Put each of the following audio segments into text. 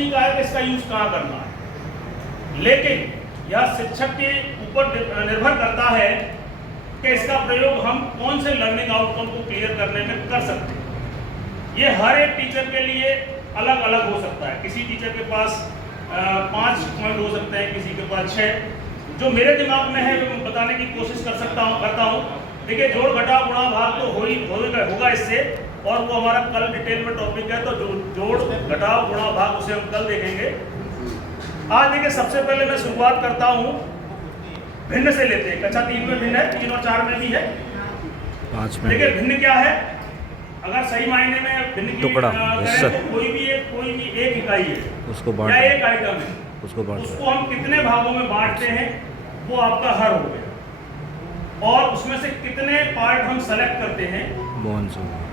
नहीं कहा है कि इसका यूज कहाँ करना है, लेकिन यह शिक्षक के ऊपर निर्भर करता है कि इसका प्रयोग हम कौन से लर्निंग आउटकम को क्लियर करने में कर सकते हैं। ये हर एक टीचर के लिए अलग अलग हो सकता है। किसी टीचर के पास 5 पॉइंट हो सकते हैं, किसी के पास 6। जो मेरे दिमाग में है वो बताने की कोशिश करता हूँ। देखिए, जोड़ घटाव गुणा भाग तो होगा इससे, और वो हमारा कल डिटेल में टॉपिक है, तो जोड़ घटाव गुणा भाग उसे हम कल देखेंगे। आज देखिए, सबसे पहले मैं शुरुआत करता हूँ भिन्न से लेते हैं। कक्षा 3 में भिन्न है, 3 और 4 में भी है। 5 में देखिए, भिन्न क्या है? अगर सही मायने में भिन्न की टुकड़ा करें तो कोई भी एक इकाई है, उसको या एक आइटम है, उसको हम कितने भागों में बांटते हैं, वो आपका हर हो गया। और उसमें से कितने पार्ट हम सेलेक्ट करते हैं,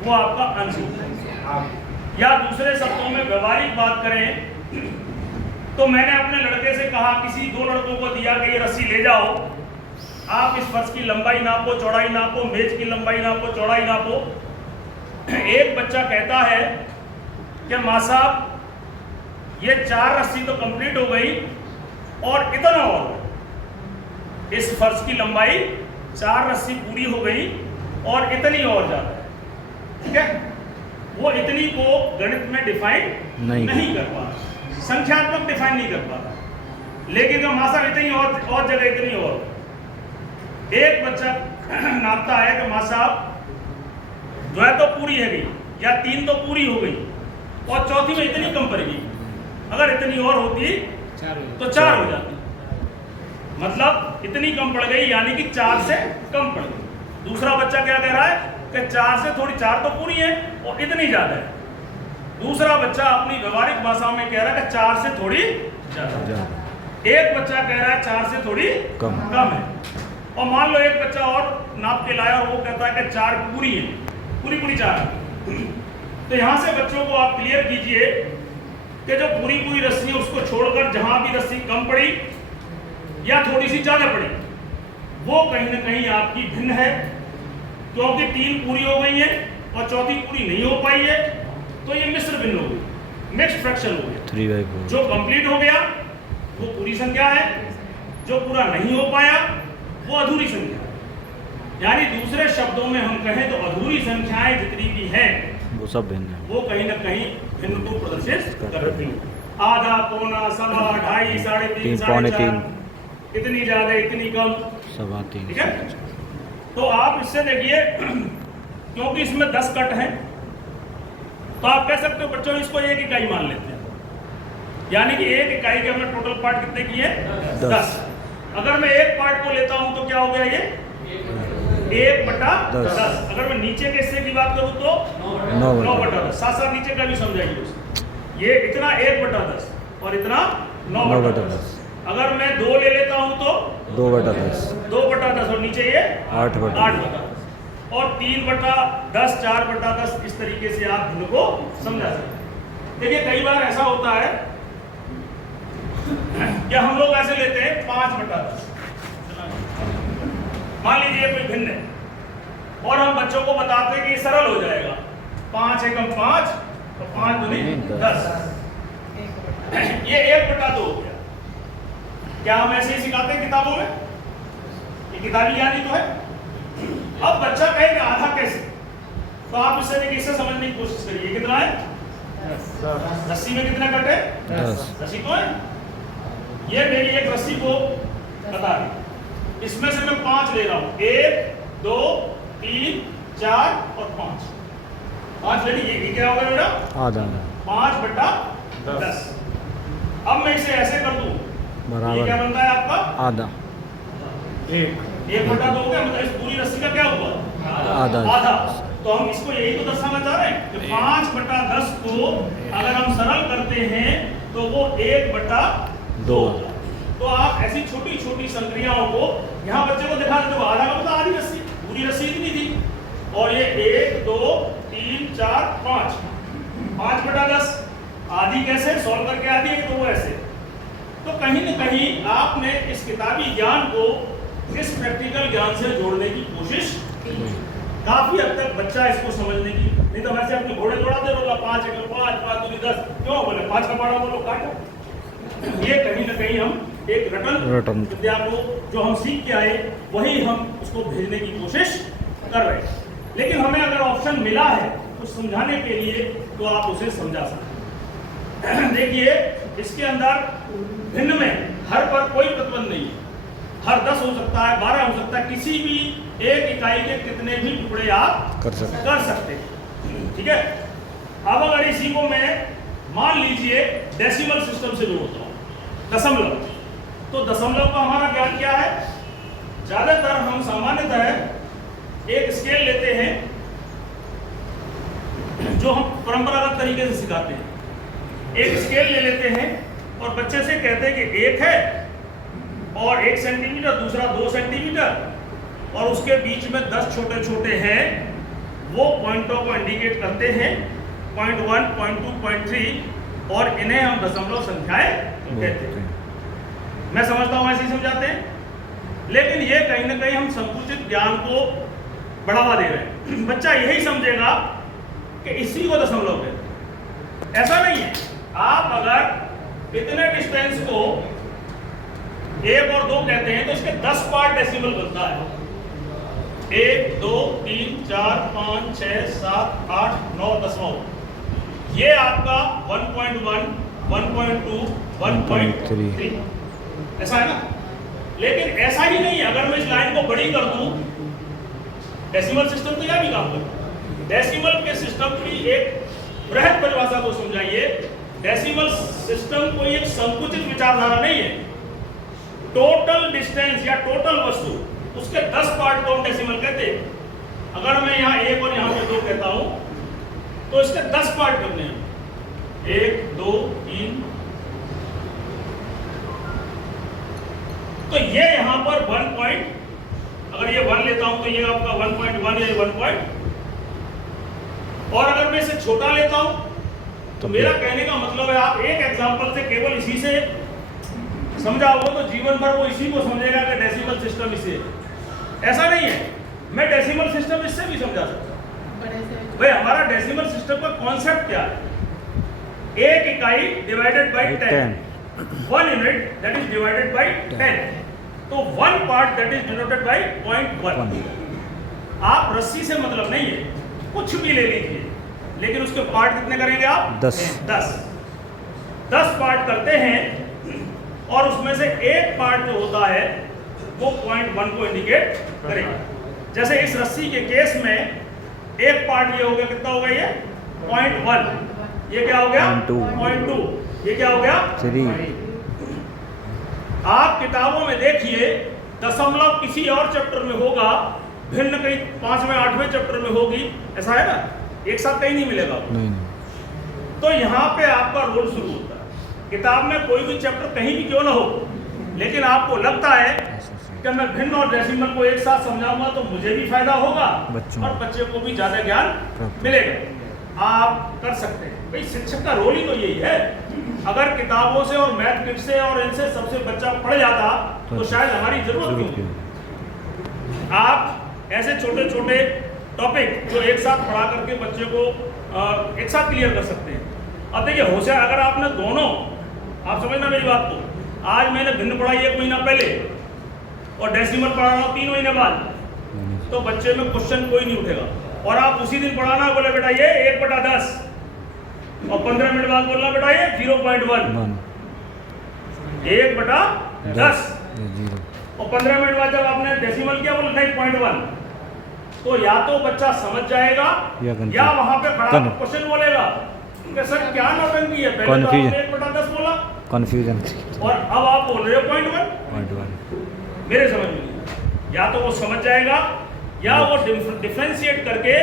वो आपका अंश हो। या दूसरे शब्दों में व्यवहारिक बात करें तो मैंने अपने लड़के से कहा, किसी 2 लड़कों को दिया कि ये रस्सी ले जाओ, आप इस फर्श की लंबाई नापो, चौड़ाई नापो, मेज की लंबाई नापो, चौड़ाई नापो। एक बच्चा कहता है कि माँ साहब ये 4 रस्सी तो कंप्लीट हो गई और इतना और, इस फर्श की लंबाई 4 रस्सी पूरी हो गई और इतनी और ज्यादा है। ठीक है, वो इतनी को गणित में डिफाइन नहीं कर पा रहा, संख्यात्मक डिफाइन नहीं कर पा रहा। लेकिन तो माँ साहब इतनी और जगह इतनी और। एक बच्चा नापता है कि माँ साहब जो है तो पूरी है गई, या 3 तो पूरी हो गई और चौथी में इतनी कम पड़ गई, अगर इतनी और होती तो 4 हो जाती। मतलब इतनी कम पड़ गई, यानी कि 4 से कम पड़ गई। दूसरा बच्चा क्या कह रहा है कि 4 से थोड़ी, 4 तो पूरी है और इतनी ज्यादा है। दूसरा बच्चा अपनी व्यवहारिक भाषा में कह रहा है कि 4 से थोड़ी ज्यादा। एक बच्चा कह रहा है 4 से थोड़ी कम है। और मान लो एक बच्चा और नाप के लाया और वो कहता है कि 4 पूरी है, पूरी 4 है। तो यहां से बच्चों को आप क्लियर कीजिए कि जो पूरी रस्सी है उसको छोड़कर जहां भी रस्सी कम पड़ी या थोड़ी सी ज्यादा पड़ी, वो कहीं ना कहीं आपकी भिन्न है। क्योंकि 3 पूरी हो गई है और चौथी पूरी नहीं हो पाई है, तो ये मिश्र भिन्न हो गई, मिक्स्ड फ्रैक्शन हो गया। 3/4 जो कंप्लीट हो गया वो पूरी संख्या है, जो पूरा नहीं हो पाया वो अधूरी संख्या है। यानी दूसरे शब्दों में हम कहें तो अधूरी संख्याएं जितनी भी हैं वो सब भिन्न है, वो कहीं ना कहीं भिन्न को प्रदर्शित करती हैं। आधा, पौना, सवा, 2.5, 3.5, 4.5, इतनी ज्यादा, इतनी कम, 3.25। ठीक है। तो आप इससे देखिए, क्योंकि इसमें 10 कट हैं, तो आप कह सकते हो बच्चों इसको एक इकाई मान लेते हैं, यानी कि एक इकाई के हमने टोटल पार्ट कितने किए? 10। अगर मैं एक पार्ट को लेता हूं तो क्या हो गया? ये 1/10। अगर मैं नीचे के हिस्से की बात करूं तो 9/10। साथ नीचे का भी समझाइए उसे। ये इतना 1/10 और इतना 9/10। अगर मैं 2 ले लेता हूं तो 2/10 और नीचे ये 8/10 और 3/10, 4/10। इस तरीके से आप भिन्न को समझा सकते हैं। देखिए, कई बार ऐसा होता है कि हम लोग ऐसे लेते हैं 5/10। मान लीजिए कोई भिन्न है और हम बच्चों को बताते हैं कि ये सरल हो जाएगा, 5 एकम 5 तो 5 दूनी 10। ये 1/2 हो गया। क्या हम ऐसे ही सिखाते हैं किताबों में? ये किताबी ज्ञान ही तो है। अब बच्चा कहेगा आधा कैसे, तो आप इससे देखिए, इससे समझने की कोशिश करिए। कितना है? 10। रस्सी में कितने कट है? 10 रस्सी तो है। ये मेरी एक रस्सी को बता दी, इसमें से मैं 5 ले रहा हूं। 1, 2, 3, 4 और 5। 5 ले लीजिए। ये क्या होगा मेरा? आधा। 5/10। अब मैं इसे ऐसे कर दूं, ये क्या बनता है आपका? आधा। 1/2 हो गया, मतलब इस पूरी रस्सी का क्या हुआ? आधा। तो हम इसको यही तो दर्शाना चाह रहे हैं कि 5/10 को अगर हम सरल करते हैं तो वो 1/2। तो आप ऐसी छोटी छोटी संक्रियाओं को यहाँ बच्चे को दिखा देते हो। आधा का मतलब आधी रस्सी, पूरी रस्सी इतनी थी, और ये 1, 2, 3, 4, 5, 5/10। आधी कैसे सॉल्व करके आती है, तो वो ऐसे। तो कहीं न कहीं आपने इस किताबी ज्ञान को इस प्रैक्टिकल ज्ञान से जोड़ने की कोशिश की। काफी हद तक बच्चा इसको समझने की नहीं तो वैसे अपने घोड़े दौड़ाते रहो, 5 एकड़ 5 5 दूनी 10, क्यों बोले 5 का पाड़ा बोलो काटो। ये कहीं ना कहीं हम एक रटन विद्या को जो हम सीख के आए वही हम उसको भेजने की कोशिश कर रहे हैं। लेकिन हमें अगर ऑप्शन मिला है कुछ समझाने के लिए तो आप उसे समझा सकते हैं। देखिए इसके अंदर भिन्न में हर पर कोई प्रतिबंध नहीं है, हर 10 हो सकता है, 12 हो सकता है, किसी भी एक इकाई के कितने भी टुकड़े आप कर सकते हैं। ठीक है, अब अगर इसी को मैं मान लीजिए डेसिमल सिस्टम से जोड़ता हूं, दशमलव, तो दशमलव का हमारा ज्ञान क्या है? ज्यादातर हम सामान्यतः एक स्केल लेते हैं जो हम परंपरागत तरीके से सिखाते हैं। एक स्केल ले लेते हैं और बच्चे से कहते हैं कि एक है और 1 सेंटीमीटर, दूसरा 2 सेंटीमीटर, और उसके बीच में 10 छोटे छोटे हैं, वो पॉइंटों को इंडिकेट करते हैं 0.1, 0.2, 0.3, और इन्हें हम दशमलव संख्याएं कहते हैं। मैं समझता हूं ऐसे ही समझाते हैं, लेकिन ये कहीं ना कहीं हम संकुचित ज्ञान को बढ़ावा दे रहे हैं। बच्चा यही समझेगा कि इसी को दशमलव कहते हैं, ऐसा नहीं है। आप अगर इतने डिस्टेंस को 1 और 2 कहते हैं तो इसके 10 पार्ट डेसिमल बनता है। 1 2 3 4 5 6 7 8 9 दशमलव, ये आपका 1.1, 1.2, 1.3 ऐसा है ना। लेकिन ऐसा ही नहीं है, अगर मैं इस लाइन को बड़ी कर दूं, डेसिमल सिस्टम तो यह भी काम करता है। डेसिमल के सिस्टम की एक बृहद परिभाषा को समझाइए। डेसिमल सिस्टम कोई एक संकुचित विचारधारा नहीं है। टोटल डिस्टेंस या टोटल वस्तु, उसके 10 पार्ट को हम डेसिमल कहते हैं। अगर मैं यहाँ 1 और यहाँ पे 2 कहता हूं तो इसके 10 पार्ट करने हैं, 1 2 3, तो ये यहाँ पर 1 पॉइंट, अगर ये 1 लेता हूं तो ये आपका 1.1 या 1 पॉइंट, और अगर मैं इसे छोटा लेता हूं तो मेरा कहने का मतलब है, आप एक एग्जांपल से केवल इसी से समझाओगे तो जीवन भर वो इसी को समझेगा कि डेसिमल सिस्टम इसे, ऐसा नहीं है। मैं डेसिमल सिस्टम इससे भी समझा सकता हूं। भाई हमारा डेसिमल सिस्टम का कॉन्सेप्ट क्या है? एक इकाई divided by 10, 1 unit that is divided by 10, तो 1 part that is denoted by 0.1। आप रस्सी से मतलब नहीं है, कुछ भी ले लीजिए, लेकिन उसके पार्ट कितने करेंगे आप? 10 पार्ट करते हैं, और उसमें से एक पार्ट जो होता है वो 0.1 को इंडिकेट करेगा। जैसे इस रस्सी के केस में एक पार्ट ये हो गया, कितना हो गया ये? 0.1, ये क्या हो गया? 0.2, ये क्या हो गया? 3। आप किताबों में देखिए दशमलव किसी और चैप्टर में होगा, भिन्न कहीं 5वें 8वें चैप्टर में होगी, ऐसा है ना, एक साथ कहीं नहीं मिलेगा। तो यहाँ पे आपका रोल शुरू होता है। किताब में कोई भी चैप्टर कहीं भी क्यों ना हो, लेकिन आपको लगता है कि मैं भिन्न और डेसिमल को एक साथ समझाऊंगा तो मुझे भी फायदा होगा और बच्चे को भी ज्यादा ज्ञान मिलेगा, आप कर सकते हैं। भाई शिक्षक का रोल ही तो यही है। अगर किताबों से और मैथ किट से और इनसे सबसे बच्चा पढ़ जाता तो शायद हमारी जरूरत नहीं। आप ऐसे छोटे छोटे टॉपिक जो एक साथ पढ़ा करके बच्चे को एक साथ क्लियर कर सकते हैं। अब देखिए होशियार, अगर आपने दोनों, आप समझना मेरी बात को, आज मैंने भिन्न पढ़ाई 1 महीना पहले और डेसिमल पढ़ा रहा हूँ 3 महीने बाद, तो बच्चे में क्वेश्चन कोई नहीं उठेगा। और आप उसी दिन पढ़ाना, बोले बेटा ये 1/10, और 15 मिनट बाद बोलना बेटा ये 0.1, 1/10, और 15 मिनट बाद जब आपने डेसिमल किया बोले नहीं 0.1, तो या तो बच्चा समझ जाएगा या वहां पे खड़ा क्वेश्चन बोलेगा कि सर क्या नौटंकी है, पहले तो आपने 1/10 बोला, कंफ्यूजन, और अब आप बोल रहे हो 0.1। मेरे समझ में या तो वो समझ जाएगा या वो डिफरेंशिएट करके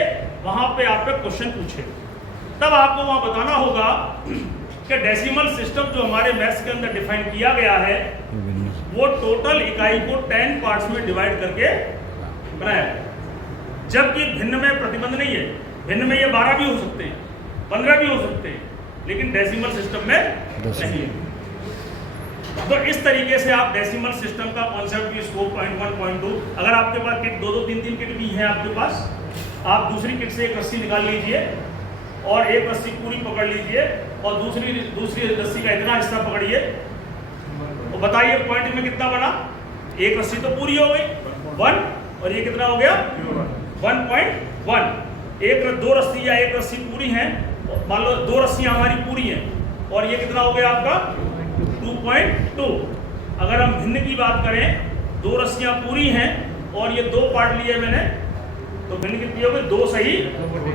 वहां पे आप पे क्वेश्चन पूछे, तब आपको वहां बताना होगा कि डेसिमल सिस्टम जो हमारे मैथ्स के अंदर डिफाइन किया गया है वो टोटल इकाई को 10 पार्ट्स में डिवाइड करके बनाया है। जबकि भिन्न में प्रतिबंध नहीं है, भिन्न में ये 12 भी हो सकते हैं, 15 भी हो सकते हैं, लेकिन डेसिमल सिस्टम में नहीं है। तो इस तरीके से आप डेसिमल सिस्टम का कॉन्सेप्ट भी, स्कोप 0.1, 0.2, अगर आपके पास किट 2-2, 3-3 किट भी है आपके पास, आप दूसरी किट से एक रस्सी निकाल लीजिए और एक रस्सी पूरी पकड़ लीजिए और दूसरी रस्सी का इतना हिस्सा पकड़िए तो बताइए पॉइंट में कितना बना। एक रस्सी तो पूरी हो गई 1 और ये कितना हो गया 1.1। दो रस्सी या एक रस्सी पूरी है, मान लो 2 रस्सियां हमारी पूरी हैं और ये कितना हो गया आपका 2.2। अगर हम भिन्न की बात करें 2 रस्सियां पूरी हैं और ये 2 पार्ट लिए मैंने तो भिन्न कितनी हो गई 2 सही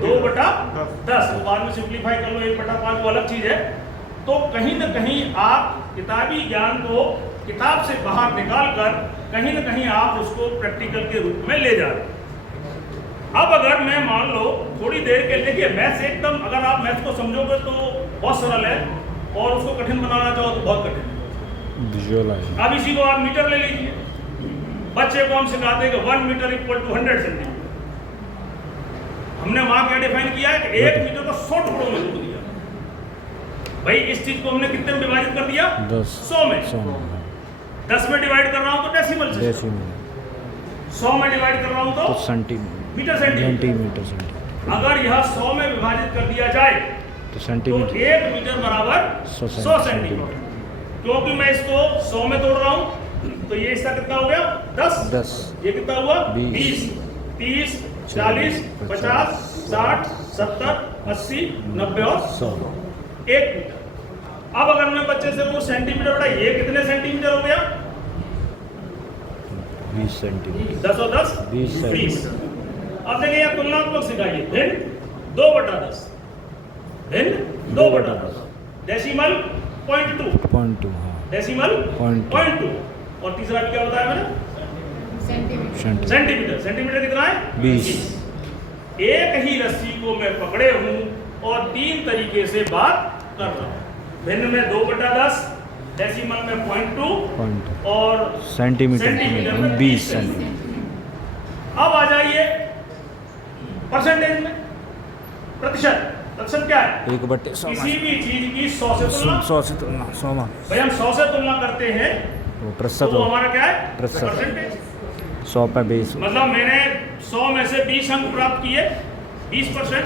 2/10। तो बाद में सिंप्लीफाई कर लो 1/5 वो अलग चीज है। तो कहीं ना कहीं आप किताबी ज्ञान को किताब से बाहर निकाल कर कहीं ना कहीं आप उसको प्रैक्टिकल के रूप में ले जा रहे हैं। अब अगर मैं मान लो थोड़ी देर के देखिए मैथ्स एकदम अगर आप मैथ्स को समझोगे तो बहुत सरल है और उसको कठिन बनाना चाहो तो बहुत कठिन है। विजुअलाइज। अब इसी को आप मीटर ले लीजिए। बच्चे को हम सिखाते हैं कि 1 मीटर इक्वल टू 100 सेंटीमीटर। हमने वहां क्या डिफाइन किया है कि 1 मीटर को 100 टुकड़ों में तोड़ दिया। भाई इस चीज को हमने कितने में डिवाइड कर दिया 100 में। 10 में डिवाइड कर रहा हूं तो डेसिमल से, 100 में डिवाइड कर रहा हूं तो सेंटीमीटर। अगर यह 100 में विभाजित कर दिया जाए तो सेंटीमीटर 1 मीटर बराबर 100 सेंटीमीटर। क्योंकि मैं इसको 100 में तोड़ रहा हूं तो ये इसका कितना हो गया 10। ये कितना हुआ 20, 30, 40, 50, 60, 70, 80, 90 और 100। 1 मीटर। अब अगर मैं बच्चे से वो सेंटीमीटर बड़ा ये कितने सेंटीमीटर हो गया 20 सेंटीमीटर। 10 और 10 20। अब देखिए यहाँ तुलनात्मक सिखाइए। भिन्न 2/10, भिन्न 2/10, डेसिमल 0.2, डेसिमल 0.2 और तीसरा भी क्या बताया मैंने सेंटीमीटर कितना है 20। एक ही रस्सी को मैं पकड़े हूं और 3 तरीके से बात कर रहा हूं। भिन्न में 2/10, डेसिमल में 0.2 और सेंटीमीटर में 20 सेंटीमीटर। अब आ जाइए परसेंटेज में। प्रतिशत क्या है 1/100। किसी भी चीज की 100 से तुलना। 100 भाई हम 100 से तुलना करते हैं प्रतिशत तो हमारा क्या है परसेंटेज 100 पे 20। मतलब मैंने 100 में से 20 अंक प्राप्त किए 20%,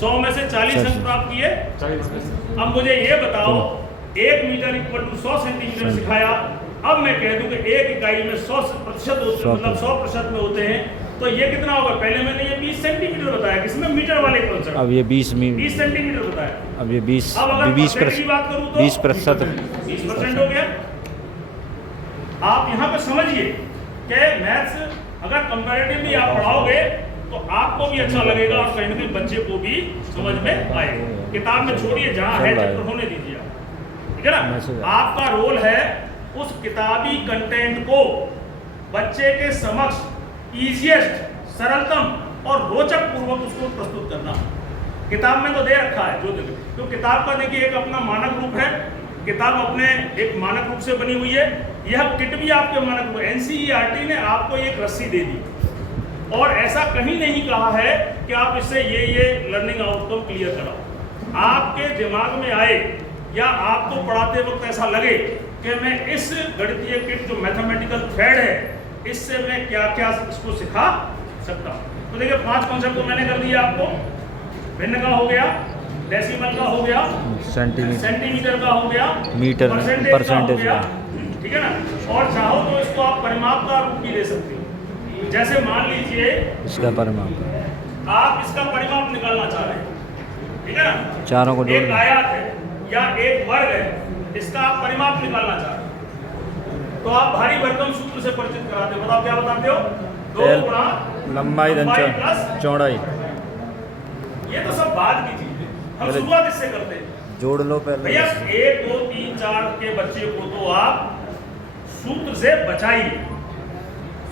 100 में से 40 अंक प्राप्त किए 40%। अब मुझे ये बताओ 1 मीटर इक्वल टू 100 सेंटीमीटर सिखाया। अब मैं कह दूं कि एक इकाई में 100% होते हैं, मतलब 100% में होते हैं तो ये कितना होगा। पहले मैंने ये 20 सेंटीमीटर बताया किसमें मीटर वाले कॉन्सेप्ट। अब ये 20 सेंटीमीटर बताया। अब ये 20 अब अगर 20% की बात करूं तो 20% हो गया। आप यहाँ पे समझिए कि मैथ्स अगर कंपैरेटिवली आप पढ़ाओगे तो आपको भी अच्छा लगेगा और कहीं ना कहीं बच्चे को भी समझ में आएगा। किताब में छोड़िए जहाँ है चैप्टर होने दीजिए आप, ठीक है ना। आपका रोल है उस किताबी कंटेंट को बच्चे के समक्ष इजीएस्ट, सरलतम और रोचक पूर्वक उसको प्रस्तुत करना। किताब में तो दे रखा है जो देखिए, तो किताब का देखिए एक अपना मानक रूप है। किताब अपने एक मानक रूप से बनी हुई है। यह किट भी आपके मानक रूप। एनसीईआरटी ने आपको एक रस्सी दे दी और ऐसा कहीं नहीं कहा है कि आप इससे ये लर्निंग आउटकम क्लियर कराओ। आपके दिमाग में आए या आपको पढ़ाते वक्त ऐसा लगे कि मैं इस गणितीय किट जो मैथमेटिकल थ्रेड है इससे मैं क्या क्या इसको सिखा सकता हूँ। तो देखिए 5 कॉन्सेप्ट तो मैंने कर दिया आपको। भिन्न का हो गया, डेसिमल का हो गया, सेंटीमीटर का हो गया, मीटर परसेंटेज का, ठीक है ना। और चाहो तो इसको आप परिमाप का रूप भी दे सकते हो। जैसे मान लीजिए इसका परिमाप, आप इसका परिमाप निकालना चाह रहे हैं, ठीक है ना। चारों को एक आयत है या एक वर्ग है, इसका आप परिमाप निकालना चाह रहे हैं तो आप भारी भरकम सूत्र से परिचित कराते हो। बताओ क्या बताते हो 2 गुणा लंबाई प्लस चौड़ाई। ये तो सब बाद की चीज है, हम शुरुआत इससे करते हैं। जोड़ लो पहले भैया 1 2 3 4 के बच्चे को तो आप सूत्र से बचाइए।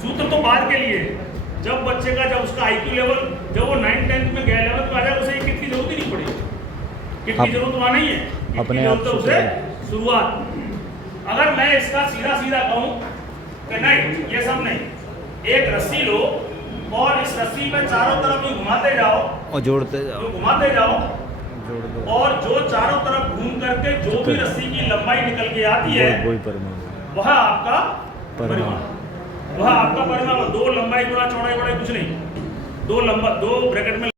सूत्र तो बाद के लिए, जब बच्चे का जब उसका आईक्यू लेवल जब वो 9th 10th में गया 11th में आ जाए उसे किट की जरूरत ही नहीं पड़ेगी। किट की जरूरत वहां नहीं है, अपने आप से शुरुआत। अगर मैं इसका सीधा कहूं कि नहीं ये सब नहीं, एक रस्सी लो और इस रस्सी पे चारों तरफ ही घुमाते जाओ और जोड़ते जाओ, घुमाते जाओ जोड़ दो और जो चारों तरफ घूम करके जो भी रस्सी की लंबाई निकल के आती है वही परिमाप, वह आपका परिमाप, वह आपका परिमाप। 2 लंबाई गुणा चौड़ाई बड़ाई कुछ नहीं, दो ब्रैकेट में